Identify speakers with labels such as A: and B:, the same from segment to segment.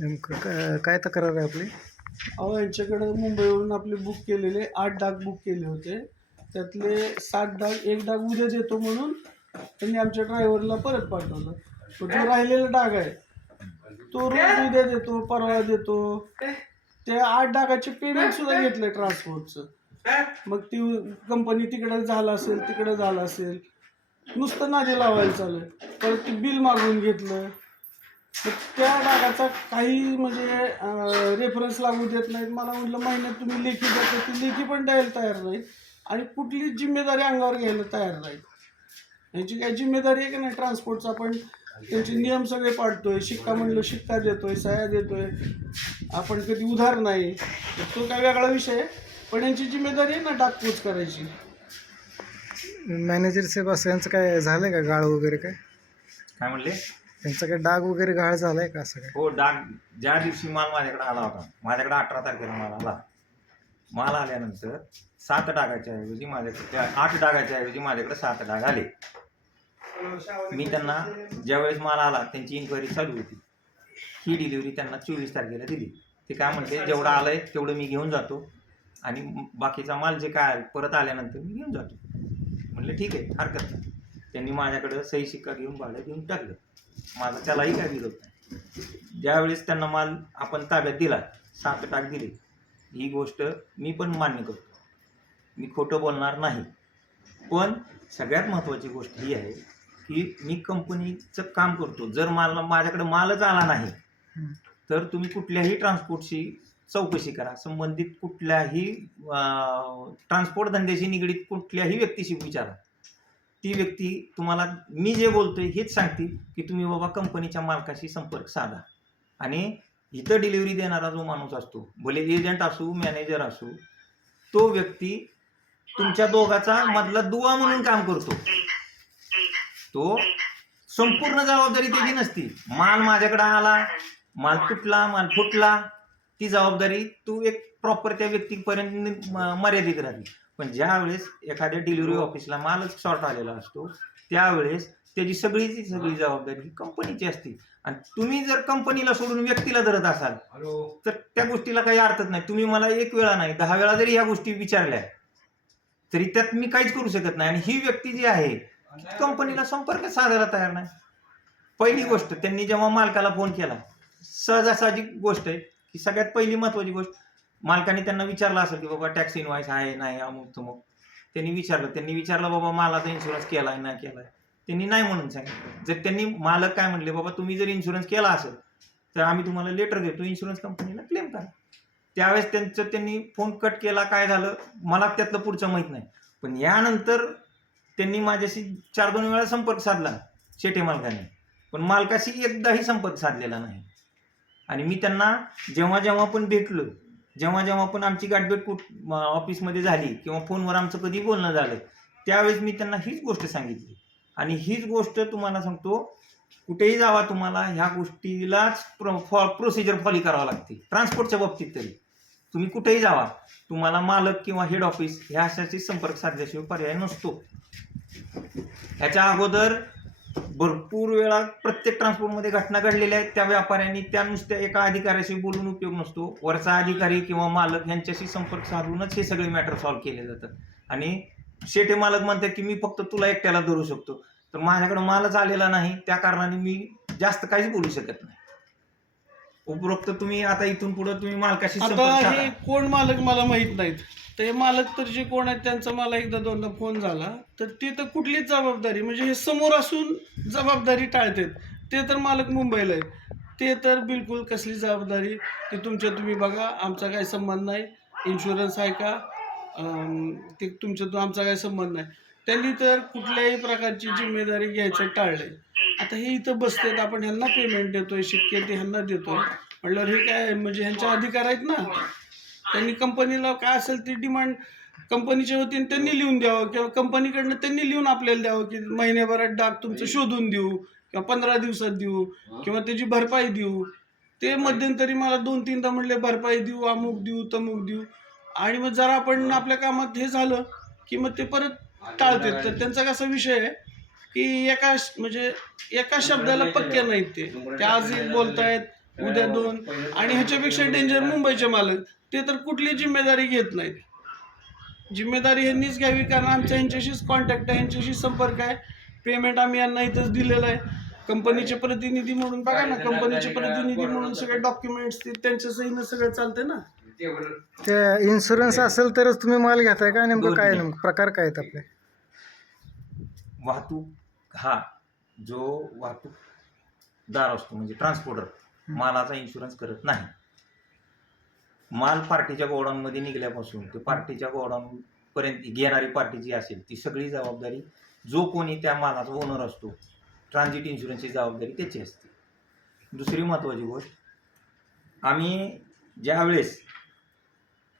A: नेमकं काय काय तक्रार आहे आपली?
B: अहो यांच्याकडं मुंबईवरून आपले बुक केलेले आठ डाग बुक केले होते. त्यातले सात डाग एक डाग उद्या देतो म्हणून त्यांनी आमच्या ड्रायव्हरला परत पाठवलं. तो जो राहिलेला डाग आहे तो रोज उद्या देतो परवा देतो. ते आठ डागाचे पेमेंट सुद्धा घेतलंय ट्रान्सपोर्टचं मग ती कंपनी तिकडे झालं असेल तिकडे झालं असेल नुसतं नादी लावायला चालू परत ते बिल मागवून घेतलं. त्या डागाचा काही म्हणजे रेफरन्स लागू देत नाहीत. मला म्हटलं महिन्यात तुम्ही लेखी देता ती लेखी पण द्यायला तयार नाहीत. आणि कुठलीच जिम्मेदारी अंगावर घ्यायला तयार नाहीत. यांची काही जिम्मेदारी आहे की नाही? ट्रान्सपोर्टचा आपण त्यांचे नियम सगळे पाळतोय. शिक्का म्हणलं शिक्का देतोय सह्या देतोय. आपण कधी उधार नाही. तो काय वेगळा विषय आहे. पण यांची जिम्मेदारी आहे ना डागपूच करायची.
A: मॅनेजर साहेब असं यांचं काय झालंय का? गाळ वगैरे काय?
C: काय म्हणले?
A: यांचा काय डाग वगैरे गाळ झालाय का असं काय?
C: हो डाग ज्या दिवशी माल माझ्याकडे आला होता माझ्याकडे अठरा तारखेला माल आला. माल आल्यानंतर सात डागाच्या ऐवजी माझ्याकडे त्या आठ डागाच्या ऐवजी माझ्याकडे सात डाग आले. मी त्यांना ज्यावेळेस माल आला त्यांची इन्क्वायरी चालू होती. ही डिलिव्हरी त्यांना चोवीस तारखेला दिली. ते काय म्हणते जेवढं आलंय तेवढं मी घेऊन जातो आणि बाकीचा माल जे काय आहे, परत आल्यानंतर मी घेऊन जातो. म्हणलं ठीक आहे हरकत नाही. त्यांनी माझ्याकडं सही शिक्का घेऊन भाडं घेऊन टाकलं. माझा त्यालाही काय विरोध नाही. ज्यावेळेस त्यांना माल आपण ताब्यात दिला सात टाक दिले ही गोष्ट मी पण मान्य करतो. मी खोटं बोलणार नाही. पण सगळ्यात महत्त्वाची गोष्ट ही आहे की मी कंपनीचं काम करतो. जर मला माझ्याकडे मालच आला नाही. तर तुम्ही कुठल्याही ट्रान्सपोर्टची चौकशी करा. संबंधित कुठल्याही ट्रान्सपोर्ट धंद्याशी निगडीत कुठल्याही व्यक्तीशी विचारा. ती व्यक्ती तुम्हाला मी जे बोलतोय हेच सांगते की तुम्ही बाबा कंपनीच्या मालकाशी संपर्क साधा. आणि इथं डिलिव्हरी देणारा जो माणूस असतो भले एजंट असू मॅनेजर असू तो व्यक्ती तुमच्या दोघाचा मधला दुवा म्हणून काम करतो. तो संपूर्ण जबाबदारी त्याची नसती. माल माझ्याकडे आला माल तुटला माल फुटला ती जबाबदारी तू एक प्रॉपर त्या व्यक्तीपर्यंत मर्यादित राहते. पण ज्या वेळेस एखाद्या डिलिव्हरी ऑफिसला मालच शॉर्ट आलेला असतो त्यावेळेस त्याची सगळीची सगळी जबाबदारी ही कंपनीची असते. आणि तुम्ही जर कंपनीला सोडून व्यक्तीला धरत असाल तर त्या गोष्टीला काही अर्थच नाही. तुम्ही मला एक वेळा नाही दहा वेळा जरी ह्या गोष्टी विचारल्या तरी त्यात मी काहीच करू शकत नाही. आणि ही व्यक्ती जी आहे कंपनीला संपर्क साधायला तयार नाही. पहिली गोष्ट त्यांनी जेव्हा मालकाला फोन केला सहजासहजिक गोष्ट आहे की सगळ्यात पहिली महत्वाची गोष्ट मालकाने त्यांना विचारलं असेल की बाबा टॅक्स इनवाईस आहे नाही अमुक तमुक. त्यांनी विचारलं. त्यांनी विचारलं बाबा मालाचा इन्शुरन्स केलाय नाही केलाय. त्यांनी नाही म्हणून सांगितलं. जर त्यांनी मालक काय म्हणले बाबा तुम्ही जर इन्शुरन्स केला असेल तर आम्ही तुम्हाला लेटर देतो. इन्शुरन्स कंपनीला क्लेम करा. त्यावेळेस त्यांचं त्यांनी फोन कट केला काय झालं? मला त्यातलं पुढचं माहीत नाही. पण यानंतर त्यांनी माझ्याशी चार दोन वेळा संपर्क साधला शेटे मालकाने. पण मालकाशी एकदाही संपर्क साधलेला नाही. आणि मी त्यांना जेव्हा जेव्हा पण भेटलो जेव्हा जेव्हा पण आमची गाठभेट कुठ ऑफिसमध्ये झाली किंवा फोनवर आमचं कधी बोलणं झालं त्यावेळेस मी त्यांना हीच गोष्ट सांगितली. आणि हीच गोष्ट तुम्हाला सांगतो कुठेही जावा तुम्हाला ह्या गोष्टीलाच प्रो फॉ प्रोसिजर फॉलो करावं लागते. ट्रान्सपोर्टच्या बाबतीत तरी. तुम्ही कुठेही जावा तुम्हाला मालक किंवा हेड ऑफिस ह्या अशाशी संपर्क साधल्याशिवाय पर्याय नसतो. ह्याच्या अगोदर भरपूर वेळा प्रत्येक ट्रान्सपोर्टमध्ये घटना घडलेल्या आहेत. त्या व्यापाऱ्यांनी त्या नुसत्या एका अधिकाऱ्याशी बोलून उपयोग नसतो. वरचा अधिकारी किंवा मालक यांच्याशी संपर्क साधूनच हे सगळे मॅटर सॉल्व्ह केले जातात. आणि शेटे मालक म्हणतात की मी फक्त तुला एकट्याला धरू शकतो. तर माझ्याकडे मालच आलेला नाही. त्या कारणाने मी जास्त काहीच बोलू शकत नाही. उपरोक्त तुम्ही आता इथून पुढे तुम्ही मालकाशी.
B: कोण मालक मला माहीत नाहीत. ते मालक तर जे कोण आहेत त्यांचा मला एकदा दोनदा फोन झाला. तर ते तर कुठलीच जबाबदारी म्हणजे हे समोर असून जबाबदारी टाळतात. ते तर मालक मुंबईला आहेत. ते तर बिलकुल कसली जबाबदारी ते तुमच्या तुम्ही बघा आमचा काही संबंध नाही. इन्शुरन्स आहे का? ते तुमच्या आमचा काही संबंध नाही. त्यांनी तर कुठल्याही प्रकारची जिम्मेदारी घ्यायचं टाळले आता हे इथं बसतात आपण ह्यांना पेमेंट देतोय शिक्के ते ह्यांना देतोय. म्हटलं हे काय म्हणजे ह्यांचा अधिकार आहेत ना? त्यांनी कंपनीला काय असेल ती डिमांड कंपनीच्या वतीने त्यांनी लिहून द्यावं किंवा कंपनीकडनं त्यांनी लिहून आपल्याला द्यावं की महिन्याभरात डाग तुमचं शोधून देऊ किंवा पंधरा दिवसात देऊ किंवा त्याची भरपाई देऊ. ते मध्यंतरी मला दोन तीनदा म्हणले भरपाई देऊ अमुक देऊ तमुक देऊ. आणि मग जरा आपण आपल्या कामात हे झालं की मग ते परत टाळतात. तर त्यांचा कसा विषय आहे की एका म्हणजे एका शब्दाला पक्के नाहीत ते. ते आज एक बोलतायत उद्या दोन. आणि ह्याच्यापेक्षा डेंजर मुंबईचे मालक. ते तर कुठली जिम्मेदारी घेत नाहीत. जिम्मेदारी यांनीच घ्यावी कारण आमचा यांच्याशीच कॉन्टॅक्ट आहे यांच्याशी संपर्क आहे. पेमेंट आम्ही यांना इथंच दिलेलं आहे. कंपनीचे प्रतिनिधी म्हणून बघा ना कंपनीचे प्रतिनिधी म्हणून सगळे डॉक्युमेंट्स ते त्यांच्या सहीनं सगळं चालतंय ना?
A: ते इन्शुरन्स असेल तरच तुम्ही माल घेताय का? नेमकं काय. नेमकं? प्रकार काय आहेत आपले?
C: वाहतूक हा जो वाहतूकदार असतो म्हणजे ट्रान्सपोर्टर मालाचा इन्शुरन्स करत नाही. माल पार्टीच्या गोडाऊनमध्ये निघल्यापासून ते पार्टीच्या गोडाऊन पर्यंत घेणारी पार्टी जी असेल ती सगळी जबाबदारी जो कोणी त्या मालाचा ओनर असतो ट्रान्झिट इन्शुरन्सची जबाबदारी त्याची असते दुसरी महत्त्वाची गोष्ट आम्ही ज्यावेळेस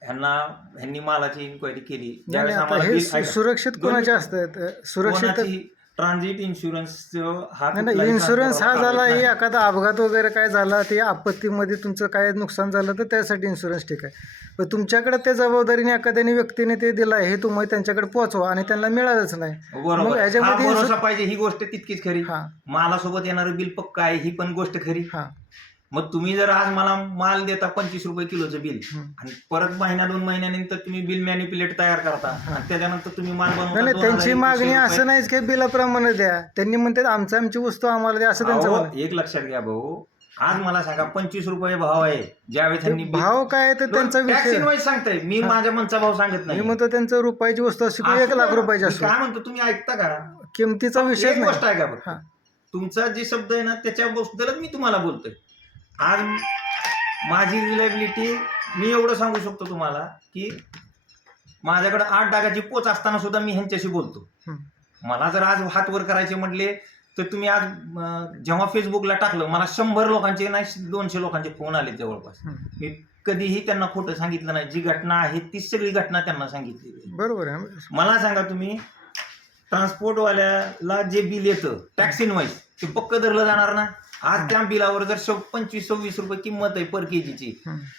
C: ह्यांना ह्यांनी मालाची इन्क्वायरी केली
A: आता
C: आम्हाला.
A: सुरक्षित
C: दोन
A: कोणाचे
C: मिनिटं.
A: असतात सुरक्षित
C: ट्रान्झिट इन्शुरन्स हा
A: नाही नाही
C: कुठलाही
A: इन्शुरन्स हा झाला हे. एखादा अपघात वगैरे काय झाला ते आपत्तीमध्ये तुमचं काय नुकसान झालं तर त्यासाठी इन्शुरन्स ठीक आहे. पण तुमच्याकडे त्या जबाबदारीने एखाद्याने व्यक्तीने ते दिलं आहे हे तुम्ही त्यांच्याकडे पोहोचवा आणि त्यांना मिळालंच नाही. मग
C: बरोबर हा
A: याच्यामध्ये
C: भरोसा पाहिजे ही गोष्ट तितकीच खरी.
A: हां.
C: मालासोबत येणारं बिल पक्का आहे ही पण गोष्ट खरी.
A: हां.
C: मग तुम्ही जर आज मला माल देता पंचवीस रुपये किलोचं बिल. आणि परत महिना दोन महिन्यानंतर तुम्ही बिल मॅन्युप्युलेट तयार करता आणि त्याच्यानंतर तुम्ही माल बनवता
A: नाही
C: 2000
A: त्यांची मागणी
C: रुपये.
A: असं नाहीच की बिलाप्रमाणे द्या. त्यांनी म्हणतात आमचं आमची वस्तू आम्हाला द्या असं त्यांचं
C: अहो,
A: म्हणणं. आहे.
C: एक लक्षात घ्या भाऊ. आज मला सांगा पंचवीस रुपये भाव आहे. ज्यावेळेस
A: ते
C: त्यांनी
A: भाव काय आहे तर त्यांचा
C: Tax
A: विषय.
C: invoice सांगताय. मी माझ्या मनचा भाव सांगत
A: मी
C: नाही
A: म्हणतो त्यांचं रुपयाची वस्तू असू एक
C: असं
A: लाख. रुपयाची
C: मी
A: असो
C: काय म्हणतो तुम्ही ऐकता का?
A: किमतीचा विषयच
C: एक गोष्ट
A: नाही.
C: आहे का बघ
A: हां.
C: तुमचा जे शब्द आहे ना त्याच्याबद्दलच मी तुम्हाला बोलतोय. आज माझी रिलायबिलिटी मी एवढं सांगू शकतो तुम्हाला की माझ्याकडे आठ डागाची पोच असताना सुद्धा मी ह्यांच्याशी बोलतो. मला जर आज हात वर करायचे म्हटले तर तुम्ही आज जेव्हा फेसबुकला टाकलं मला शंभर लोकांचे नाही दोनशे लोकांचे फोन आले जवळपास. मी कधीही त्यांना खोटं सांगितलं नाही. जी घटना आहे ती सगळी घटना त्यांना सांगितली.
A: बरोबर आहे
C: मला सांगा तुम्ही ट्रान्सपोर्टवाल्याला जे बिल येतं टॅक्स इनवाईस ते पक्क धरलं जाणार ना? आज त्या बिलावर जर पंचवीस सव्वीस रुपये किंमत आहे पर केजीची.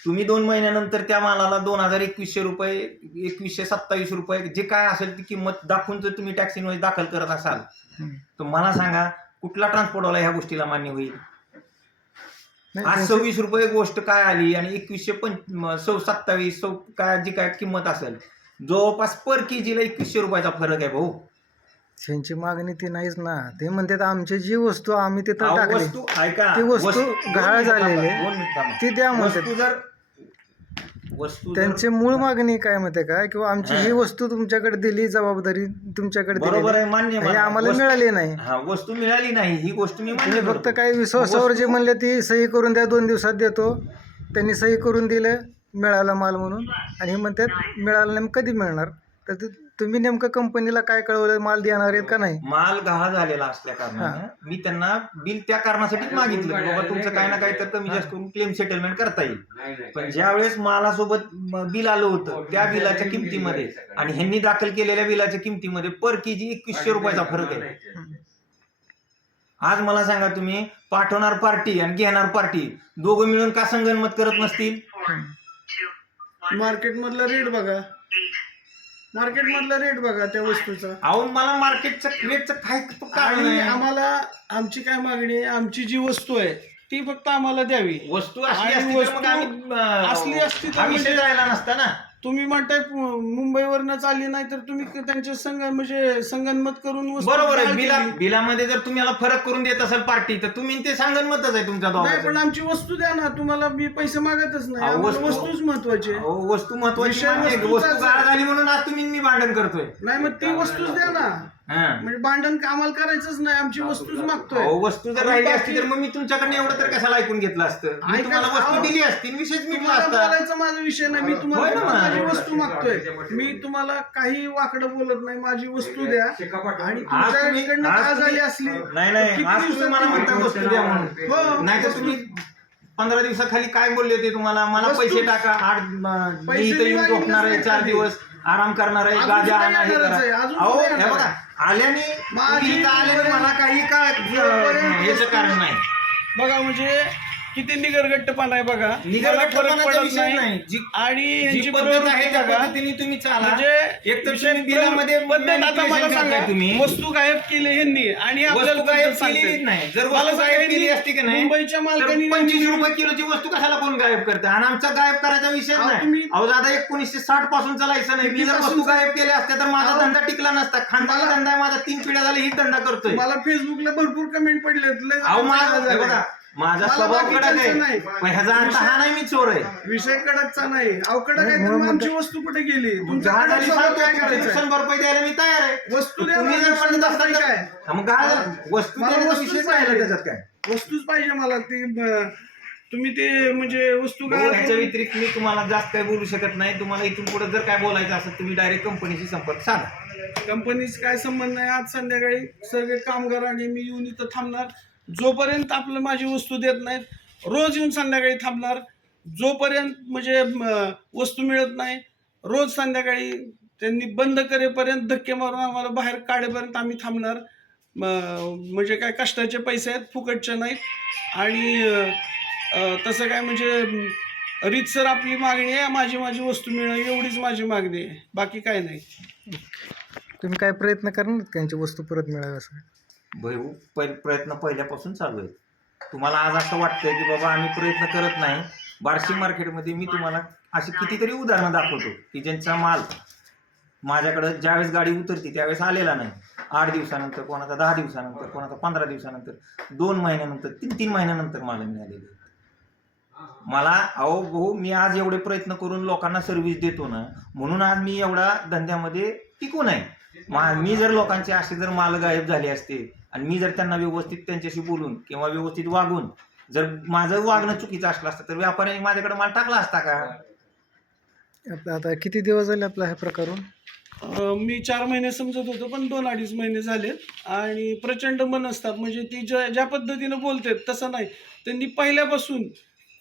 C: तुम्ही दोन महिन्यानंतर त्या मालाला दोन हजार एकवीसशे रुपये एकवीसशे सत्तावीस रुपये जे काय असेल ती किंमत दाखवून जर तुम्ही टॅक्स इनवाईस दाखल करत असाल. तर मला सांगा कुठला ट्रान्सपोर्टवाला ह्या गोष्टीला मान्य होईल आज सव्वीस रुपये गोष्ट काय आली आणि एकवीसशे पंच सौ सत्तावीस सौ काय जी काय किंमत असेल जवळपास पर केजीला एकवीसशे रुपयाचा फरक आहे भाऊ
A: त्यांची मागणी ती नाहीच ना ते म्हणतात आमची जी वस्तू आम्ही तिथं
C: अहो,
A: टाकली
C: वस्तू ऐका
A: ती वस्तू गहाळ झालेली आहे. ती द्या म्हणतात
C: वस्तू जर वस्तू जर-
A: त्यांची मूळ मागणी काय म्हणते का किंवा आमची
C: हां.
A: वस्तू तुमच्याकडे दिली जबाबदारी तुमच्याकडे
C: बरोबर
A: दिली
C: मान्य
A: हे
C: मला.
A: आम्हाला
C: वस्तू-
A: मिळाली नाही
C: हा वस्तू मिळाली नाही ही गोष्ट मी मान्य
A: तुम्ही फक्त
C: करतो.
A: काही विश्वासावर जे म्हणले ती सही करून द्या दोन दिवसात देतो त्यांनी सही करून दिलं मिळाला माल म्हणून आणि हे म्हणतात मिळाला नाही मग कधी मिळणार तर ते- तुम्ही नेमकं कंपनीला काय कळवलं? माल देणार आहेत का नाही?
C: माल गहाळ झालेला असल्या कारणानं मी त्यांना बिल त्या कारणासाठीच मागितलं की बाबा तुमचं काही ना काही तर कमी जास्त करून क्लेम सेटलमेंट करता येईल. पण ज्यावेळेस मालासोबत बिल आलं होतं त्या बिलाच्या किमतीमध्ये. आणि ह्यांनी दाखल केलेल्या बिलाच्या किमतीमध्ये पर केजी एकवीसशे रुपयाचा फरक आहे. आज मला सांगा तुम्ही पाठवणार पार्टी आणि घेणार पार्टी दोघं मिळून का संगनमत करत नसतील?
B: मार्केट मधला रेट बघा. मार्केट मधला रेट बघा त्या वस्तूचा.
C: अहो मला मार्केटचं रेटचं काय कारण
B: आणि
C: आहे?
B: आम्हाला आमची काय मागणी आहे? आमची जी वस्तू आहे ती फक्त आम्हाला द्यावी.
C: वस्तू असली
B: आणि
C: असती तर
B: वस्तू
C: मग आम्ही, अं,
B: असली असती तर
C: हा विषय
B: म्हणजे-
C: राहिला नसता ना.
B: तुम्ही म्हणताय मुंबईवरनं चालली नाही तर तुम्ही त्यांच्या संग म्हणजे संगनमत करून वस्तू
C: बरोबर आहे
B: तयार
C: बिला
B: केली.
C: बिलामध्ये जर तुम्ही याला फरक करून देत असाल पार्टी तर तुम्ही ते संगनमतच आहे तुमच्या
B: नाही पण. आमची वस्तू द्या ना तुम्हाला मी पैसे मागतच नाही
C: अहो,
B: आम्हाला
C: वस्तू-
B: वस्तूच महत्वाची आहे.
C: अहो, वस्तू महत्वाची
B: विषय
C: मान्य आहे.
B: वस्तूचाच
C: वस्तू
B: आहे.
C: गाळ झाली म्हणून आज तुम्ही मी भांडण करतोय
B: नाही मग ती वस्तूच द्या ना
C: हा.
B: म्हणजे भांडण कामाला करायचंच नाही आमची वस्तूच मागतोय.
C: अहो, वस्तू जर राहिली असती तर मग मी तुमच्याकडे एवढं तर कशाला ऐकून घेतलं असतं? मी
B: ऐका-
C: तुम्हाला वस्तू
B: अहो,
C: दिली असती आणि विषयच मिटला
B: तुम्हाला
C: असता.
B: बोलायचा माझा विषय नाही मी
C: होय
B: तुम्हाला
C: ना,
B: माझी
C: मग.
B: वस्तू मागतोय. मी तुम्हाला काही वाकडं बोलत नाही माझी वस्तू द्या. आणि
C: आज तुम्ही-
B: तुमच्याकडनं
C: आज
B: का
C: तुम्ही-
B: झाली असली?
C: नाही नाही.
B: किती
C: आज तुम्ही
B: दिवसात
C: मला
B: ती-
C: म्हणता वस्तू द्या म्हणून.
B: हो.
C: नाही तर तुम्ही पंधरा दिवसाखाली काय बोलले ते तुम्हाला? मला
B: वस्तू-
C: पैसे टाका. आठ म, मी
B: पैसे
C: इथं येऊन झोपणार आहे चार. दिवस. आराम करणार आहे
B: अजून
C: गाजा आणा हे करा.
B: आहे, अजून
C: अहो हे बघा. आल्याने
B: माझी
C: तुम्ही इथं आल्याने मला काही काय
B: जोपर्यंत
C: याचं कारण नाही.
B: बघा म्हणजे किती निगरगट्टपणा आहे बघा. मला फरक
C: निगरगट्टपणाचा
B: पडत
C: विषय नाही. जी
B: आणि
C: जी
B: ह्यांची
C: पद्धत आहे
B: प्रवृत्ती
C: त्या
B: बघा.
C: पद्धतीने तुम्ही चाला.
B: म्हणजे
C: एक तर
B: विषय
C: तुम्ही बिलामध्ये
B: पद्धत आता मला
C: manipulation
B: सांगा.
C: करताय तुम्ही.
B: वस्तू गायब केली ह्यांनी आणि आपल्याला
C: वस्तू गायब
B: पद्धत सांगतायत.
C: केलेलीच नाही. जर
B: मला
C: वस्तू गायब
B: ह्यांनी
C: केली असती की नाही
B: मुंबईच्या मालकांनी
C: पंचवीस रुपये किलोची वस्तू कशाला कोण गायब करते? आणि आमचा गायब करायचा विषय
B: अहो,
C: नाही.
B: तुम्ही-
C: अहो दादा एकोणीसशे साठपासून चालायचं नाही मी जर वस्तू गायब केल्या असत्या तर माझा
B: अहो,
C: धंदा टिकला नसता. खानदानी
B: मला-
C: धंदा आहे माझा तीन पिढ्या झाली ही धंदा करतोय.
B: मला फेसबुकला भरपूर कमेंट पडले
C: अहो माझा हे बघा माझा
B: मला
C: स्वभाव कडक
B: नाही.
C: आहे पण ह्याचा अर्थ हा नाही मी चोर आहे.
B: विषय कडकचा नाही. अवकडक आहे तर मग आमची वस्तू कुठे गेली? तुमच्या काय करायचं
C: नुकसान भरपाई द्यायला मी तयार आहे.
B: वस्तू द्या
C: तुम्ही
B: मला,
C: जर म्हणत
B: नुकसान
C: असाल
B: भरपाई
C: तर
B: काय?
C: हा, मग काय वस्तू
B: मला
C: देण्याचा
B: वस्तूच
C: विषय
B: पाहिजे.
C: राहिला त्याच्यात काय?
B: वस्तूच पाहिजे मला ती अं, तुम्ही ते म्हणजे वस्तू
C: भाऊ,
B: काय
C: ह्याच्या व्यतिरिक्त मी तुम्हाला जास्त काही बोलू शकत नाही. तुम्हाला इथून पुढे जर काय बोलायचं असेल तुम्ही डायरेक्ट कंपनीशी संपर्क साधा.
B: कंपनीच काय संबंध नाही. आज संध्याकाळी सगळे कामगार आणि मी येऊन इथं थांबणार. जोपर्यंत आपलं माझी वस्तू देत नाहीत रोज येऊन संध्याकाळी थांबणार. जोपर्यंत म्हणजे वस्तू मिळत नाही रोज संध्याकाळी त्यांनी बंद करेपर्यंत धक्के मारून आम्हाला बाहेर काढेपर्यंत आम्ही थांबणार. म्हणजे काय कष्टाचे पैसे आहेत फुकटचे नाहीत. आणि तसं काय म्हणजे रीतसर आपली मागणी आहे माझी माझी वस्तू मिळणं एवढीच माझी मागणी आहे. बाकी काय नाही.
A: तुम्ही काय प्रयत्न करणार त्यांची वस्तू परत मिळावी असं?
C: भाऊ पहि प्रयत्न पहिल्यापासून चालू आहेत. तुम्हाला आज असं वाटतंय की बाबा आम्ही प्रयत्न करत नाही. बार्शी मार्केटमध्ये मी तुम्हाला अशी कितीतरी उदाहरणं दाखवतो की ज्यांचा माल माझ्याकडं ज्यावेळेस गाडी उतरते त्यावेळेस आलेला नाही. आठ दिवसानंतर कोणाचा दहा दिवसानंतर कोणाचा पंधरा दिवसानंतर दोन महिन्यानंतर तीन तीन महिन्यानंतर मला मिळालेले मला अहो भाऊ मी आज एवढे प्रयत्न करून लोकांना सर्व्हिस देतो ना म्हणून आज मी एवढा धंद्यामध्ये टिकून आहे. मा मी जर लोकांचे असे जर माल गायब झाले असते आणि मी जर त्यांना व्यवस्थित त्यांच्याशी बोलून किंवा व्यवस्थित वागून जर माझं वागणं चुकीचं असलं असतं तर व्यापाऱ्याने माझ्याकडे माल टाकला असता का?
A: आपलं आता किती दिवस झाले आपला ह्या प्रकारून
B: अं, मी चार महिने समजत होतो पण दोन अडीच महिने झाले. आणि प्रचंड मनस्ताप म्हणजे ती ज्या ज्या पद्धतीनं बोलतात तसं नाही. त्यांनी पहिल्यापासून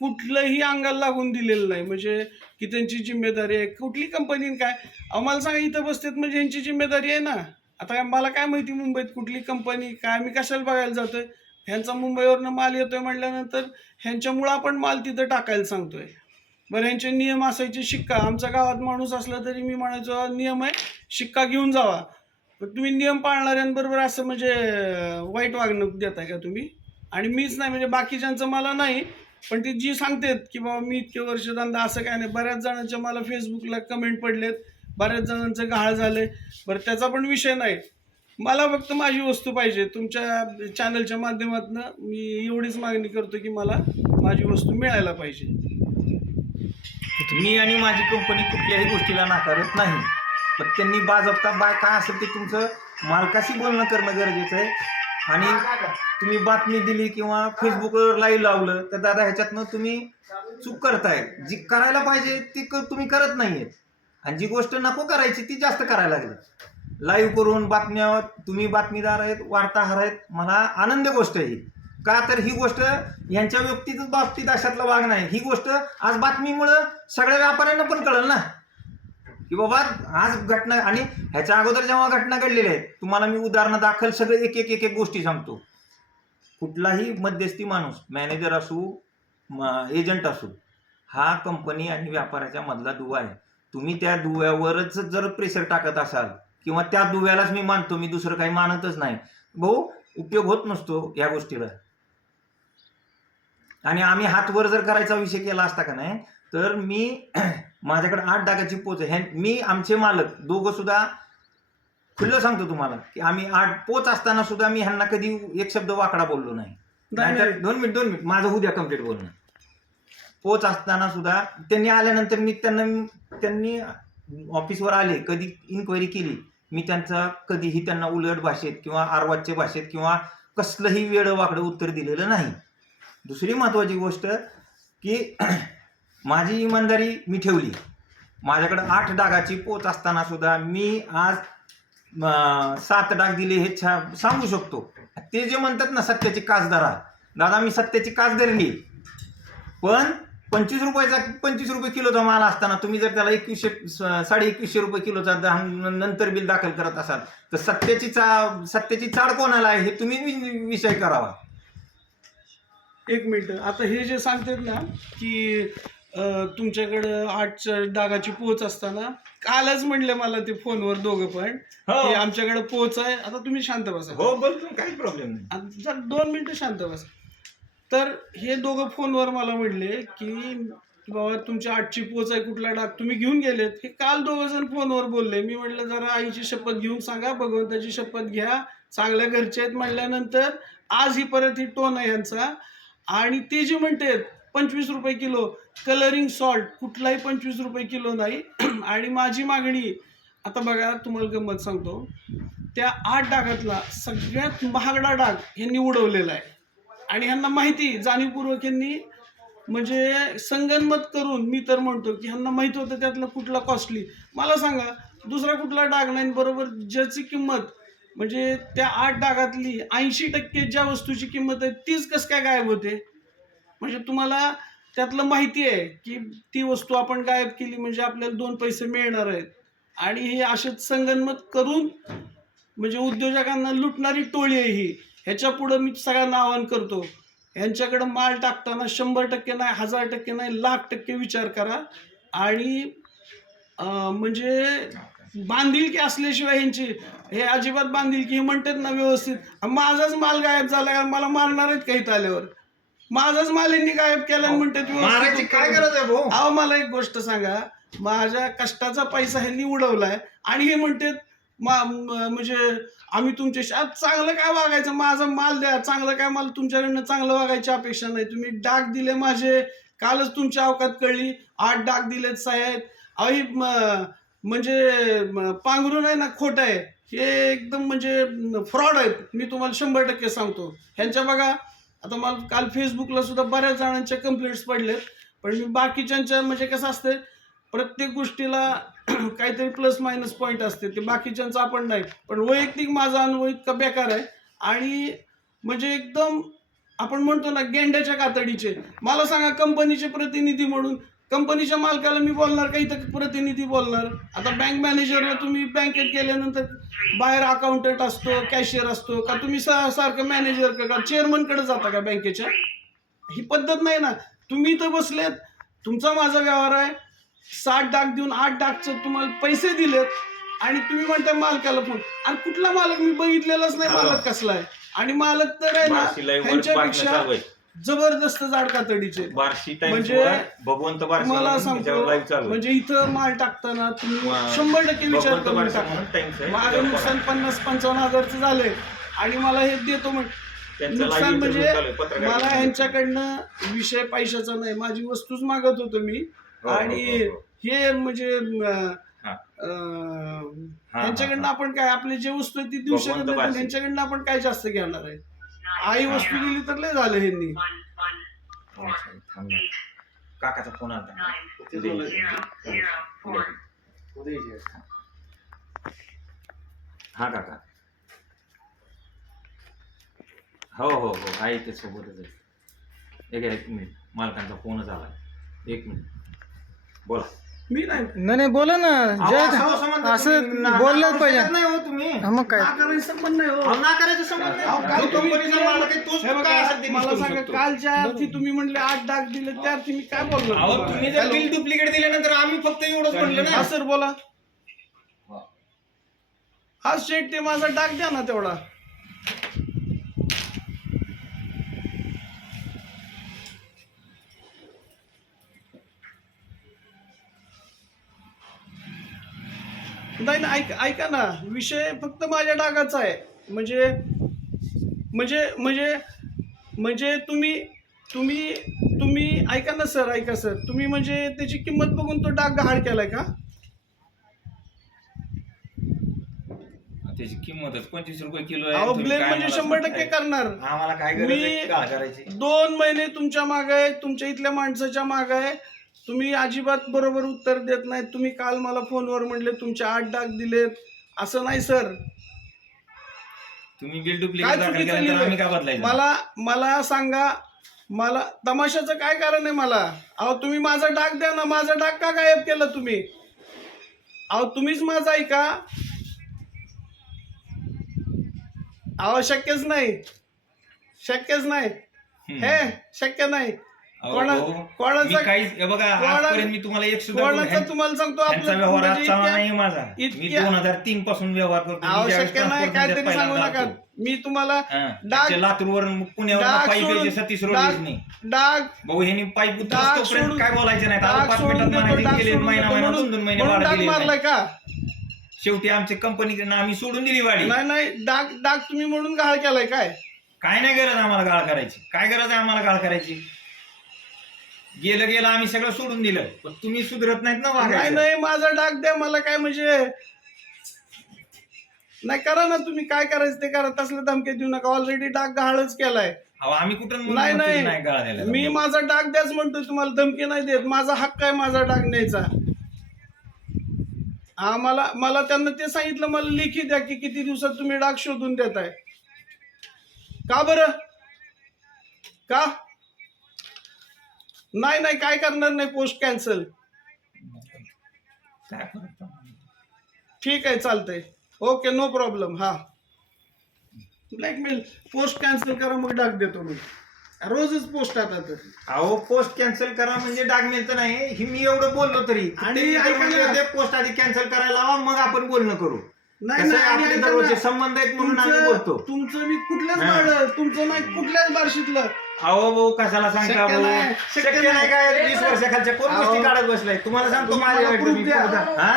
B: कुठलंही अंगाला लागून दिलेलं नाही. म्हणजे की त्यांची जिम्मेदारी आहे कुठली कंपनी काय? आम्हाला सांगा इथं बसतात म्हणजे यांची जिम्मेदारी आहे ना. आता मला काय माहिती मुंबईत कुठली कंपनी काय मी कशाला बघायला जातोय? ह्यांचा मुंबईवरनं माल येतोय म्हटल्यानंतर ह्यांच्यामुळं आपण माल तिथं टाकायला सांगतोय. बरं ह्यांचे नियम असायचे शिक्का. आमच्या गावात माणूस असला तरी मी म्हणायचो नियम आहे शिक्का घेऊन जावा. तुम्ही नियम पाळणाऱ्यांबरोबर असं म्हणजे वाईट वागणूक देताय का तुम्ही? आणि मीच नाही म्हणजे बाकीच्यांचं मला नाही पण ती जी सांगतेत की बाबा मी इतके वर्ष धंदा असं काय नाही. बऱ्याच जणांच्या मला फेसबुकला कमेंट पडलेत बऱ्याच जणांचं गहाळ आहे बरं त्याचा पण विषय नाही. मला फक्त माझी वस्तू पाहिजे. तुमच्या चॅनलच्या माध्यमातून मी एवढीच मागणी करतो की मला माझी वस्तू मिळायला पाहिजे.
C: मी आणि माझी कंपनी कुठल्याही गोष्टीला नाकारत नाही. पण त्यांनी बाजपता बाय काय असेल ते तुमचं मालकाशी बोलणं करणं गरजेचं आहे. आणि तुम्ही बातमी दिली किंवा फेसबुकवर लाईव्ह लावलं तर दादा ह्याच्यातनं तुम्ही चूक करताय. जी करायला पाहिजे ती क- तुम्ही करत नाहीये आणि जी गोष्ट नको करायची ती जास्त करायला लागली. लाईव्ह करून बातम्या तुम्ही बातमीदार आहेत वार्ताहर आहेत मला आनंद गोष्ट आहे ही. का तर ही गोष्ट यांच्या व्यक्तीच बाबतीत अशातला भाग नाही. ही गोष्ट आज बातमीमुळं सगळ्या व्यापाऱ्यांना पण कळलं ना. की बाबा आज घटना आणि ह्याच्या अगोदर जेव्हा घटना घडलेल्या आहेत तुम्हाला मी उदाहरणं दाखल सगळे एक एक एक एक गोष्टी सांगतो. कुठलाही मध्यस्थी माणूस मॅनेजर असू एजंट असू हा कंपनी आणि व्यापाऱ्याच्या मधला दुवा आहे. तुम्ही त्या दुव्यावरच जर प्रेशर टाकत असाल किंवा त्या दुव्यालाच मी मानतो मी दुसरं काही मानतच नाही. भाऊ उपयोग होत नसतो या गोष्टीला. आणि आम्ही हात वर जर करायचा विषय केला असता का नाही तर मी माझ्याकडे आठ डागाची पोच आहे. मी आमचे मालक दोघं सुद्धा खुल्लं सांगतो तुम्हाला की आम्ही आठ पोच असताना सुद्धा मी ह्यांना कधी एक शब्द वाकडा बोललो नाही. दोन मिनिट. दोन मिनिट माझं होऊ द्या कंप्लीट बोलणं. पोच असताना सुद्धा त्यांनी आल्यानंतर मी त्यांना त्यांनी ऑफिसवर आले कधी इन्क्वायरी केली. मी त्यांचा कधीही त्यांना उलट भाषेत किंवा आरवाच्य भाषेत किंवा कसलंही वेळं वाकडं उत्तर दिलेलं नाही. दुसरी महत्त्वाची गोष्ट की माझी इमानदारी मी ठेवली. माझ्याकडं आठ डागाची पोच असताना सुद्धा मी आज सात डाग दिले हे छा सांगू शकतो. ते जे म्हणतात ना सत्याची कास धरा दादा मी सत्याची कास धरली पण पंचवीस रुपयाचा पंचवीस रुपये किलोचा माल असताना तुम्ही जर त्याला एकवीसशे साडे एकवीसशे रुपये किलोचा नंतर बिल दाखल करत असाल तर सत्याची चा सत्याची चाड कोणाला आहे हे तुम्ही विषय करावा.
B: एक मिनिट. आता हे जे सांगतात ना की तुमच्याकडं आठ डागाची पोच असताना कालच म्हणले मला ते फोनवर दोघं पण
C: हो.
B: आमच्याकडे पोच आहे. आता तुम्ही शांत बसा.
C: हो बोलतो काही प्रॉब्लेम नाही.
B: दोन मिनिटं शांत बसा. तर हे दोघं फोनवर मला म्हणले की बाबा तुमची आठची पोच आहे कुठला डाग? तुम्ही घेऊन गेलेत. हे काल दोघं जण फोनवर बोलले. मी म्हटलं जरा आईची शपथ घेऊन सांगा भगवंताची शपथ घ्या. चांगल्या घरचे आहेत म्हणल्यानंतर आज ही परत ही टोन आहे यांचा. आणि ते जे म्हणतात पंचवीस रुपये किलो कलरिंग सॉल्ट कुठलाही पंचवीस रुपये किलो नाही. आणि माझी मागणी आता बघा तुम्हाला गंमत सांगतो. त्या आठ डागातला सगळ्यात महागडा डाग ह्यांनी उडवलेला आहे. आणि ह्यांना माहिती जाणीवपूर्वक यांनी म्हणजे संगनमत करून मी तर म्हणतो की ह्यांना माहीत होतं त्यातलं कुठला कॉस्टली मला सांगा दुसरा कुठला डाग नाही बरोबर ज्याची किंमत म्हणजे त्या आठ डागातली ऐंशी टक्के ज्या वस्तूची किंमत आहे तीच कसं काय गायब होते? म्हणजे तुम्हाला त्यातलं माहिती आहे की ती वस्तू आपण गायब केली म्हणजे आपल्याला दोन पैसे मिळणार आहेत. आणि हे असेच संगनमत करून म्हणजे उद्योजकांना लुटणारी टोळी आहे ही. ह्याच्या पुढं मी सगळ्यांना आवाहन करतो यांच्याकडं माल टाकताना शंभर टक्के नाही हजार टक्के नाही लाख टक्के विचार करा. आणि म्हणजे बांधिलकी असल्याशिवाय ह्यांची हे अजिबात बांधिलकी हे म्हणतात ना व्यवस्थित माझाच माल गायब झाला मला मारणार आहेत काही आल्यावर? माझाच माल यांनी गायब केला म्हणतात व्यवस्थित
C: काय गरज आहे भाऊ?
B: अहो मला एक गोष्ट सांगा माझ्या कष्टाचा पैसा ह्यांनी उडवलाय आणि हे म्हणतात मा म्हणजे आम्ही तुमच्याशी आज चांगलं काय वागायचं? माझा माल द्या. चांगलं काय मला तुमच्याकडनं चांगलं वागायची अपेक्षा नाही. तुम्ही डाग दिले माझे. कालच तुमच्या अवकात कळली. आठ डाग दिलेत साहेब. अही म- म्हणजे पांघरून आहे ना खोटं आहे. हे एकदम म्हणजे फ्रॉड आहेत. मी तुम्हाला शंभर टक्के सांगतो. ह्यांच्या बघा आता मला काल फेसबुकला सुद्धा बऱ्याच जणांच्या कंप्लेंट्स पडलेत. पण मी बाकीच्यांच्या म्हणजे कसं असते प्रत्येक गोष्टीला काहीतरी प्लस मायनस पॉईंट असते. ते बाकीच्यांचं आपण नाही. पण वैयक्तिक माझा अनुभव इतका बेकार आहे. आणि म्हणजे एकदम आपण म्हणतो ना गेंड्याच्या कातडीचे. मला सांगा कंपनीचे प्रतिनिधी म्हणून. कंपनीच्या मालकाला मी बोलणार का? इथं प्रतिनिधी बोलणार. आता बँक मॅनेजरला तुम्ही बँकेत गेल्यानंतर बाहेर अकाउंटंट असतो कॅशियर असतो का? तुम्ही सारखं मॅनेजर का? चेअरमनकडे जाता का बँकेच्या ही पद्धत नाही ना. तुम्ही इथं बसलेत. तुमचा माझा व्यवहार आहे. साठ डाग देऊन आठ डागचं तुम्हाला पैसे दिलेत आणि तुम्ही म्हणता मालकाला फोन. आणि कुठला मालक? मी बघितलेलाच नाही मालक कसला आहे. आणि मालक तर आहे ना
C: बातम्या आहेत.
B: जबरदस्त जाड कातडीचे.
C: बार्शी टाइम्स
B: म्हणजे
C: वर भगवंत
B: मला सांगतो
C: लाईव्ह चालू आहे.
B: म्हणजे इथं माल टाकताना तुम्ही
C: वा.
B: शंभर टक्के विचार
C: भगवंत
B: करून
C: बार्शी
B: टाका.
C: म्हणून टाइम्स आहे.
B: माझं नुकसान पन्नास पंचावन्न हजारचं झालंय. आणि मला हे देतो
C: त्यांचं
B: नुकसान म्हणजे
C: interview चालू आहे, पत्रकार
B: मला. ह्यांच्याकडनं विषय पैशाचा नाही. माझी वस्तूच मागत होतो मी.
C: हो, हो,
B: आणि
C: हो, हो.
B: म्हणजे अं,
C: हा. हा,
B: ह्यांच्याकडनं
C: हा.
B: आपण काय आपली जे वस्तू आहे ती देऊ शकत नाही. ह्यांच्याकडनं आपण काय जास्त घेणार आहे? आई वस्तू दिली तर लय झालं ह्यांनी.
C: हो. काकाचा फोन आला. हा काका. हो हो हो आहे ते सोबतच आहे. एक एक मिनिट. मालकांचा फोनच आला. एक मिनिट. बोला.
B: मी नाही.
A: नाही नाही बोला ना.
C: अहो, संबंध
A: असं
C: ना-
A: बोललंच
C: नाकारू
A: पाहिजे.
C: नाही हो तुम्ही.
A: हा, मग काय?
B: नाकारायचं पण नाही हो.
C: अहो, नाकारायचं संबंध नाही.
B: अहो, काल
C: जो
B: तुम्ही
C: कंपनीचा मालक आहे तोच
B: हे बघा,
C: काय असेल ते
B: मला
C: करू
B: सांगा
C: शकतो.
B: कालच्या अर्थी तुम्ही म्हणले आठ डाग दिले त्या अर्थी मी काय बोललो
C: अहो तुम्ही जर बिल डुप्लिकेट दिल्यानंतर आम्ही फक्त एवढंच म्हणलं
B: हा
C: ना
B: सर बोला. हा शेट ते माझा डाग द्या ना तेवढा. नाही ना ऐक ऐका ना. विषय फक्त माझ्या डागाचा आहे. म्हणजे म्हणजे म्हणजे म्हणजे तुम्ही तुम्ही तुम्ही ऐका ना सर ऐका सर. तुम्ही म्हणजे त्याची किंमत बघून तो डाग गहाळ केलाय का?
C: त्याची किंमतच पंचवीस रुपये किलो
B: अहो ब्लेम म्हणजे शंभर टक्के करणार.
C: आम्हाला काय
B: मी-
C: आहे करायची?
B: दोन महिने तुमच्या माग आहे तुमच्या इथल्या माणसाच्या माग आहे. तुम्ही अजिबात बरोबर उत्तर देत नाही. तुम्ही काल मला फोनवर म्हणले तुमचे आठ डाग दिलेत. असं नाही सर.
C: तुम्ही बिल
B: काय
C: डुप्लिकेट दाखल
B: चुकीचं
C: केल्यानंतर आम्ही का
B: लिहिलंय
C: बदलायचं?
B: मला मला सांगा मला तमाशाचं काय कारण आहे मला? अहो तुम्ही माझा डाग द्या ना. माझा डाग का गायब केला तुम्ही? अहो तुम्हीच माझा ऐका अहो शक्यच नाही. शक्यच नाही. हे शक्य नाही. कोणा-
C: मी
B: कोणाचा
C: काहीच हे बघा
B: कोणा-
C: आजपर्यंत मी तुम्हाला एक सुद्धा बोल-
B: कोणाचं तुम्हाला सांगतो
C: ह्यांचा
B: आपलं
C: व्यवहार
B: म्हणजे
C: नाही माझा. मी
B: इतक्या-
C: दोन हजार तीन पासून व्यवहार करतो मी ज्यावेळेस
B: आवश्यक नाही
C: transport
B: काहीतरी
C: मध्ये
B: सांगू
C: पहिल्यांदा
B: नका.
C: आलतो.
B: मी तुम्हाला
C: हा,
B: डाग-
C: लातूरवरून पुण्यावर
B: डाग सोडून-
C: सतीश
B: डाग-
C: नाही.
B: डाग
C: भाऊ ह्यांनी पाईप
B: डाग सोडून-
C: काय बोलायचं नाही? आता
B: डाग
C: पाच
B: सोडून
C: मिनिटात
B: देतो,
C: म्हणायचे
B: डाग
C: गेले
B: सोडून
C: महिना
B: देतो
C: महिना
B: म्हणून-
C: दोन दोन महिने
B: म्हणून
C: वाढ
B: डाग मारलाय का?
C: शेवटी आमच्या कंपनीकडनं आम्ही सोडून दिली वाडी
B: नाही नाही डाग डाग तुम्ही म्हणून घाळ केलाय काय?
C: काय नाही गरज आम्हाला गाळ करायची. काय गरज आहे आम्हाला गाळ करायची? गेलं गेलं आम्ही सगळं सोडून दिलं. पण तुम्ही सुधरत नाहीत ना
B: नाही. नाही माझा डाग द्या मला काय म्हणजे नाही करा ना तुम्ही काय करायचं ते करा. तसलं धमकी देऊ नका. ऑलरेडी डाग गहाळच केलाय.
C: अहो आम्ही कुठं म्हणून
B: नाही,
C: म्हणतो की
B: नाही.
C: गाळ द्यायला
B: मी माझा डाग द्याच म्हणतोय तुम्हाला धमकी नाही देत. माझा हक्क आहे माझा डाग न्यायचा. आम्हाला मला त्यांना ते सांगितलं मला लेखी द्या की किती दिवसात तुम्ही डाग शोधून देताय. का बरं? का? नाही नाही काय करणार नाही पोस्ट कॅन्सल
C: काय फरक पडणार?
B: ठीक आहे चालतंय. ओके नो प्रॉब्लेम हा. ब्लॅकमेल पोस्ट कॅन्सल करा मग डाग देतो मी. रोजच पोस्ट आता तर.
C: अहो पोस्ट कॅन्सल करा म्हणजे डाग मिळतं नाही. ही मी एवढं बोललो तरी.
B: आणि
C: आणि
B: ऐका ना.
C: पोस्ट आधी कॅन्सल करायला लावा मग आपण बोलणं करू.
B: नाही
C: कसं
B: नाही
C: आहे,
B: आणि
C: आपले
B: ऐका
C: दररोजचे
B: ना,
C: संबंध आहेत म्हणून आम्ही
B: तुमचं
C: बोलतो.
B: तुमचं मी कुठल्याच
C: हा.
B: बाळ तुमचं नाही कुठल्याच बारशीतलं
C: अहो भाऊ कशाला सांगता
B: शक्य
C: भाऊ?
B: नाही, शक्य
C: शक्य नाही. काय वीस वर्षाखालच्या कोण
B: अहो.
C: गोष्टी काढत बसलाय? तुम्हाला सांगतो
B: तुम्ही
C: माझ्या
B: मला proof द्या.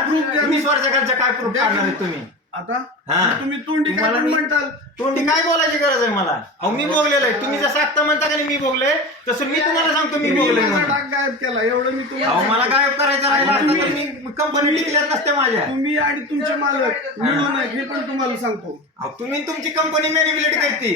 B: Proof द्या.
C: वीस वर्षाखालच्या काय प्रूफ
B: द्या
C: काढणार आहे
B: तुम्ही. आता
C: हा.
B: तुम्ही तोंडी काय
C: तुम्हाला
B: पण
C: मी-
B: म्हणताल?
C: तोंडी काय बोलायची गरज आहे मला? अहो मी बोगलेलो आहे. तुम्ही जसं आत्ता म्हणता का नाही मी बोगले तसं मी तुम्हाला सांगतो मी
B: मी
C: बोगले
B: माझा
C: म्हणून.
B: डाग गायब केला. एवढं मी
C: अहो
B: तुम्हाला
C: मला गायब करायचं राहिलं असतं तर मी कंपनी डिक्लेअर नसते माझ्या.
B: तुम्ही आणि तुमचे मालक मिळून आहे हे पण तुम्हाला सांगतो.
C: अहो, तुम्ही तुमची कंपनी मॅन्युलेट करते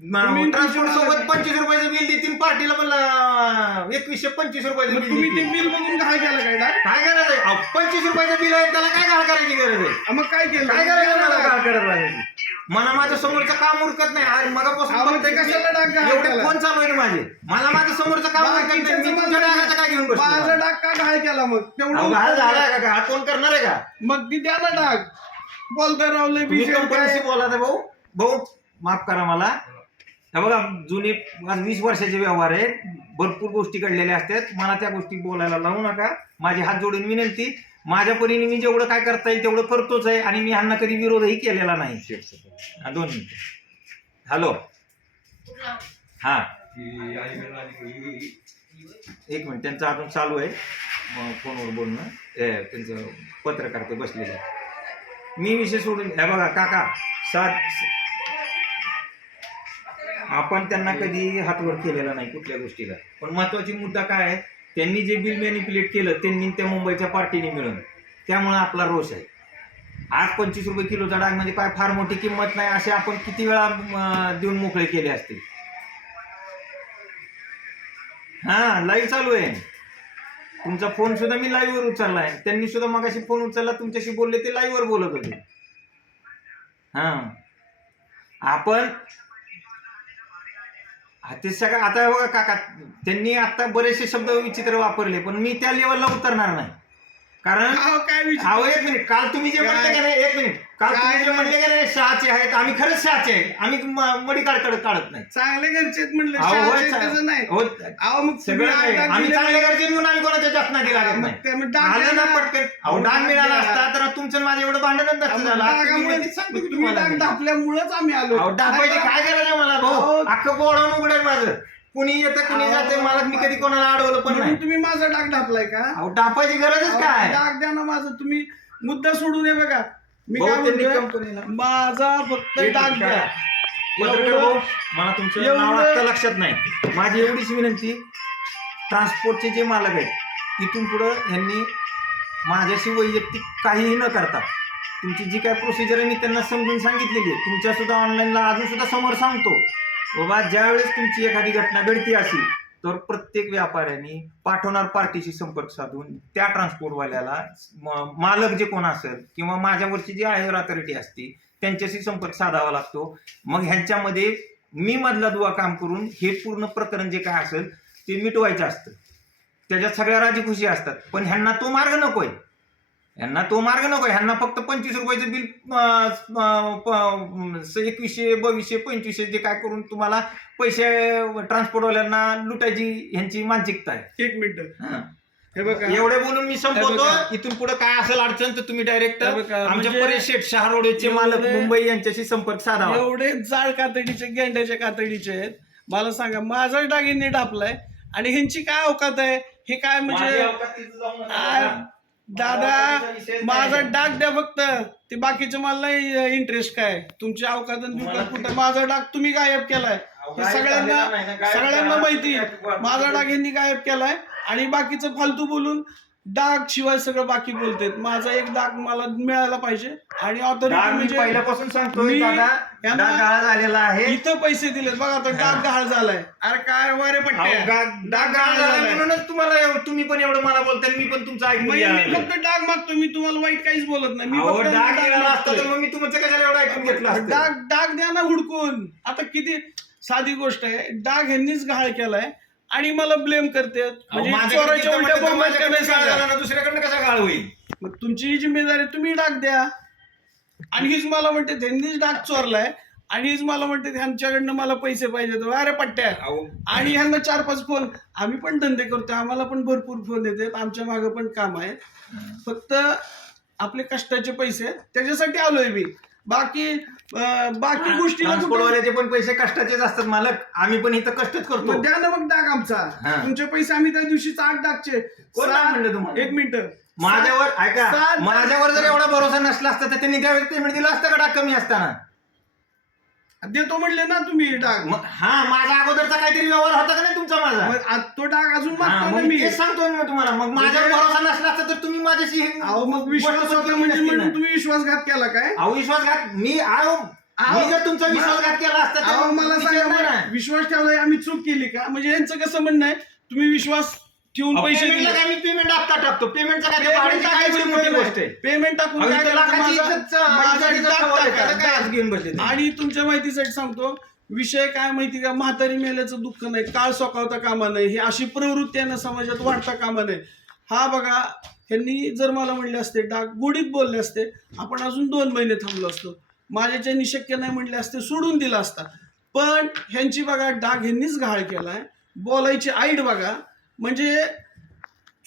C: ट्रान्सपोर्ट सोबत पंचवीस रुपयाचं बिल देतील पार्टीला पण एकवीसशे पंचवीस रुपयाचं बिल
B: तुम्ही ते. बिल बघून काय केलं काय डाग
C: काय आहे अहो, पंचवीस रुपयाचं बिल आहे त्याला काय घाल करायची गरज आहे?
B: मग काय केलं?
C: काय मला घाल करत राहायची. मला माझ्या समोरचं काम उरकत नाही. आज मगापासून
B: ते. कशाला डाग घाल
C: एवढे? फोन चालू आहे माझे. मला माझं समोरचं काम उरकत नाही. मी तुमच्या डागाचं काय घेऊन
B: माझा
C: बसतो
B: डाग का घाळ केला मग?
C: अहो, घाल झालाय
B: तेवढं
C: का घाल कोण करणार आहे का?
B: मग ती द्या ना डाग बोलता रावले विषय
C: कंपनीशी? बोला भाऊ. भाऊ माफ करा मला. हे बघा जुने वीस वर्षाचे व्यवहार आहेत. भरपूर गोष्टी घडलेल्या असतात. मला त्या गोष्टी बोलायला लावू नका. माझे हात जोडून विनंती माझ्या परीने मी जेवढं काय करता येईल तेवढं करतोच आहे आणि मी ह्यांना कधी विरोधही केलेला नाही. हा, दोन मिनिट. हॅलो हा. एक मिनिट त्यांचं अजून चालू आहे. फोनवर बोलणं. त्यांचं पत्रकार ते बसलेले. मी विषय सोडून हे बघा काका सात आपण त्यांना कधी हातवर केलेला नाही कुठल्या गोष्टीला. पण महत्वाची मुद्दा काय आहे? त्यांनी जे बिल मॅनिप्युलेट केलं त्यांनी त्या मुंबईच्या पार्टीने मिळून त्यामुळे आपला रोष आहे. आज पंचवीस रुपये किलोचा डाग म्हणजे काय? फार मोठी किंमत नाही असे आपण किती वेळा देऊन मोकळे केले असतील? हा लाईव्ह चालू आहे. तुमचा फोन सुद्धा मी लाईव्ह वर उचलला आहे. त्यांनी सुद्धा मगाशी फोन उचलला तुमच्याशी बोलले ते लाईव्ह वर बोलत होते. हा. आपण हा, ते सगळं आता बघा काका त्यांनी आता बरेचसे शब्द विचित्र वापरले पण मी त्या लेवलला उतरणार नाही. कारण
B: अहो, काय
C: एक मिनिट. काल तुम्ही जे म्हणले का नाही एक मिनिट. काल तुम्ही जे
B: काय?
C: म्हणले का नाही शहाचे आहेत. आम्ही खरंच शहाचे आहेत. आम्ही म- मडी काढत काढत नाही.
B: चांगले घरचे आहेत म्हणले
C: अहो, होय,
B: शहाचे त्याचं नाही.
C: हो,
B: अहो मग तुम्ही
C: सगळं नाही. आम्ही
B: दिले-
C: चांगले घरचे म्हणून आम्ही कोणाच्या जातनादी लागत
B: मग
C: नाही.
B: ते मग डाग
C: आलं ना
B: द्या ना.
C: पटकन. अहो डाग मिळाला असता तर तुमचं आणि माझं एवढं भांडणच नसतं झालं. आता तुम्ही
B: डागामुळे
C: म्हणते, सांगतो की
B: तुम्ही
C: तुम्हाला
B: डाग
C: मी.
B: आम्ही आलो.
C: अहो डापायची काय आहे मला भाऊ?
B: अहो.
C: अख्खं बोळवून उघडेल माझं. कुणी येतं कुणी. जाते मला मी कधी कोणाला अडवलं पण नाही.
B: म्हणून तुम्ही माझा डाग दापलाय का?
C: अहो डापायची गरजच काय?
B: डाग द्या ना माझं तुम्ही मुद्दा सोडून ये बघा. मी
C: भाऊ,
B: काय
C: त्यांनी
B: म्हणतोय?
C: कंपनीला-
B: माझा फक्त
C: एक
B: डाग
C: मिनिट
B: द्या.
C: पत्रकार
B: एवढं-
C: मला तुमचं
B: एवढं-
C: नाव आता लक्षात नाही. माझी एवढीच विनंती ट्रान्सपोर्टचे जे मालक आहेत इथून पुढं यांनी माझ्याशी वैयक्तिक काहीही न करता तुमची जी काय प्रोसिजर आहे मी त्यांना समजून सांगितलेली आहे. तुमच्या सुद्धा ऑनलाईनला अजून सुद्धा समोर सांगतो. बाबा ज्यावेळेस तुमची एखादी घटना घडती असेल तर प्रत्येक व्यापाऱ्यांनी पाठवणार पार्टीशी संपर्क साधून त्या ट्रान्सपोर्टवाल्याला मालक जे कोण असेल किंवा माझ्यावरची जी आहे अथॉरिटी असते त्यांच्याशी संपर्क साधावा लागतो. मग ह्यांच्यामध्ये मी मधला दुवा काम करून हे पूर्ण प्रकरण जे काय असेल ते मिटवायचं असतं. त्याच्यात सगळ्या राजी खुशी असतात. पण ह्यांना तो मार्ग नकोय. यांना तो मार्ग नको ह्यांना फक्त पंचवीस रुपयाचं बिल एकवीसशे बावीसशे पंचवीसशे जे काय करून तुम्हाला पैसे ट्रान्सपोर्टवाल्यांना लुटायची ह्यांची मानसिकता आहे.
B: एक मिनिट.
C: हं.
B: हे बघा.
C: एवढे बोलून मी
B: हे
C: संपवतो
B: बघा.
C: इथून पुढे काय असेल अडचण तर तुम्ही डायरेक्ट
B: हे बघा,
C: आमच्या
B: म्हणजे
C: परेश शेठ शहारोडेचे मालक
B: एवढे-
C: मुंबई यांच्याशी संपर्क साधावा.
B: एवढे जाड कातडीचे गेंड्याच्या कातडीचे आहेत. मला सांगा माझा डागिनी डापलाय आणि ह्यांची काय अवकात आहे? हे काय म्हणजे आ, दादा माझा डाग द्या फक्त. ते बाकीचे मला नाही इंटरेस्ट काय. तुमची अवकात कुठं? माझा डाग तुम्ही गायब केलाय. सगळ्यांना सगळ्यांना माहिती. माझा डाग यांनी गायब केलाय. आणि बाकीचं फालतू बोलून डाग शिवाय सगळं बाकी बोलतेत. माझा एक डाग मला मिळायला पाहिजे. आणि
C: डाग मी
B: म्हणजे
C: पहिल्यापासून
B: मी यांना-
C: झालेला आहे.
B: इथं पैसे दिलेत. बघा आता डाग गहाळ झालाय. अरे काय वारे
C: अहो,
B: पट्टे
C: डाग डाग गहाळ झालाय. म्हणूनच तुम्हाला तुम्ही पण एवढं मला बोलताय मी पण तुमचं ऐकून
B: मी
C: घ्यायला
B: फक्त डाग मागतो मी तुम्हाला वाईट काहीच बोलत नाही. मी
C: अहो,
B: फक्त
C: डाग
B: डाग
C: मिळाला असता तर. मग मी तुमचं कशाला एवढं ऐकून घेतलं असतं?
B: डाग डाग द्या ना हुडकून. आता किती साधी गोष्ट आहे. डाग ह्यांनीच घाळ केलाय. आणि मला ब्लेम करते. म्हणजे चोराच्या उलट्या बोंबात
C: दुसऱ्याकडनं कसा गाळ होईल?
B: मग तुमची ही जिम्मेदारी तुम्ही डाग द्या. आणि हीच मला म्हणते त्यांनीच डाग चोरलाय. आणि हीच मला म्हणते ह्यांच्याकडनं मला पैसे पाहिजे अरे पट्ट्या.
C: अहो,
B: आणि ह्यांना चार पाच फोन. आम्ही पण धंदे करतो आम्हाला पण भरपूर फोन येतात. आमच्या मागं पण काम आहे फक्त आपले कष्टाचे पैसे आहेत, त्याच्यासाठी आलोय मी. बाकी अं, बाकी गोष्टीला कुठं-
C: ट्रान्सपोर्टवाल्याचे पण पैसे कष्टाचेच असतात मालक. आम्ही पण इथं कष्टच करतो.
B: मग द्या ना मग डाग आमचा.
C: हा.
B: तुमचे पैसे आम्ही त्या दिवशी आठ डागचे.
C: कोण डाग म्हणलं तुम्हाला?
B: एक मिनिट.
C: माझ्यावर ऐका
B: सात-
C: माझ्यावर जर एवढा भरोसा नसला असता तर त्यांनी त्यावेळेस पेमेंट दिलं असतं का डाग कमी असताना?
B: देतो म्हणले ना तुम्ही डाग.
C: मग हा माझा अगोदरचा काहीतरी व्यवहार होता का नाही तुमचा माझा?
B: मग आ- तो डाग अजून
C: हा,
B: मागतो
C: मग
B: ना मी
C: तेच सांगतोय मी तुम्हाला. मग माझ्यावर
B: म्हणजे-
C: भरोसा नसला असता तर तुम्ही माझ्याशी हे
B: अहो मग विश्वास होता म्हणजे
C: ना.
B: म्हणून तुम्ही विश्वासघात केला काय?
C: अहो विश्वासघात मी अहो, मी जर तुमचा विश्वासघात केला असता तर
B: अहो मला
C: विषय
B: सांगा
C: ना.
B: विश्वास ठेवलाय आम्ही चूक केली का? म्हणजे यांचं कसं म्हणणं आहे? तुम्ही विश्वास ठेवून पैसे
C: पेमेंटला
B: दिले.
C: काय मी पेमेंट हप्ता टाकतो? पेमेंटचा काय मोठी गोष्ट आहे?
B: पेमेंट टाकून
C: अहो,
B: काय
C: इथं
B: करायचं?
C: लाखाची
B: माझा-
C: इज्जतचा-
B: माझा
C: इज्जतीचा
B: डाग
C: सवाल आहे.
B: टाका,
C: त्याचं काय आज
B: डाग.
C: घेऊन बसले ते?
B: आणि तुमच्या माहितीसाठी सांगतो विषय काय माहिती का? म्हातारी मेल्याचं दुःख नाही काळ सोकावता कामा नाही ही अशी प्रवृत्ती आहे ना समाजात वाढता कामा नाही. हा बघा ह्यांनी जर मला म्हणले असते डाग गोडीत बोलले असते आपण अजून दोन महिने थांबलो असतो. माझ्याच्यानी शक्य नाही म्हणले असते सोडून दिला असता. पण ह्यांची बघा डाग ह्यांनीच घाळ केलाय. बोलायची आईड बघा. म्हणजे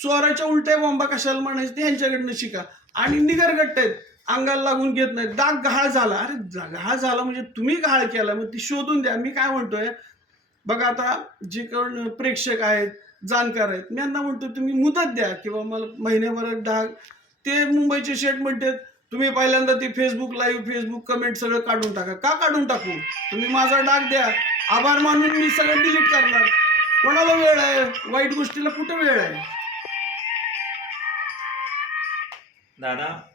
B: चोराच्या उलट्या बॉम्बा कशाला म्हणायचं? ते ह्यांच्याकडनं शिका. आणि निगरगट्ट आहेत. अंगाला लागून घेत नाहीत. दाग गहाळ झाला. अरे जा- गहाळ झाला म्हणजे तुम्ही गहाळ केला. मग ती शोधून द्या. मी काय म्हणतोय? बघा आता जे कोण प्रेक्षक आहेत जाणकार आहेत मी यांना म्हणतो तुम्ही मुदत द्या. किंवा मला महिन्याभरात डाग ते मुंबईचे शेट म्हणतात तुम्ही पहिल्यांदा ते फेसबुक लाईव्ह फेसबुक कमेंट सगळं काढून टाका. का काढून टाकू? तुम्ही माझा डाग द्या. आभार मानून मी सगळं डिलीट करणार. कोणाला वेळ आहे? वाईट गोष्टीला कुठं वेळ आहे?
C: दादा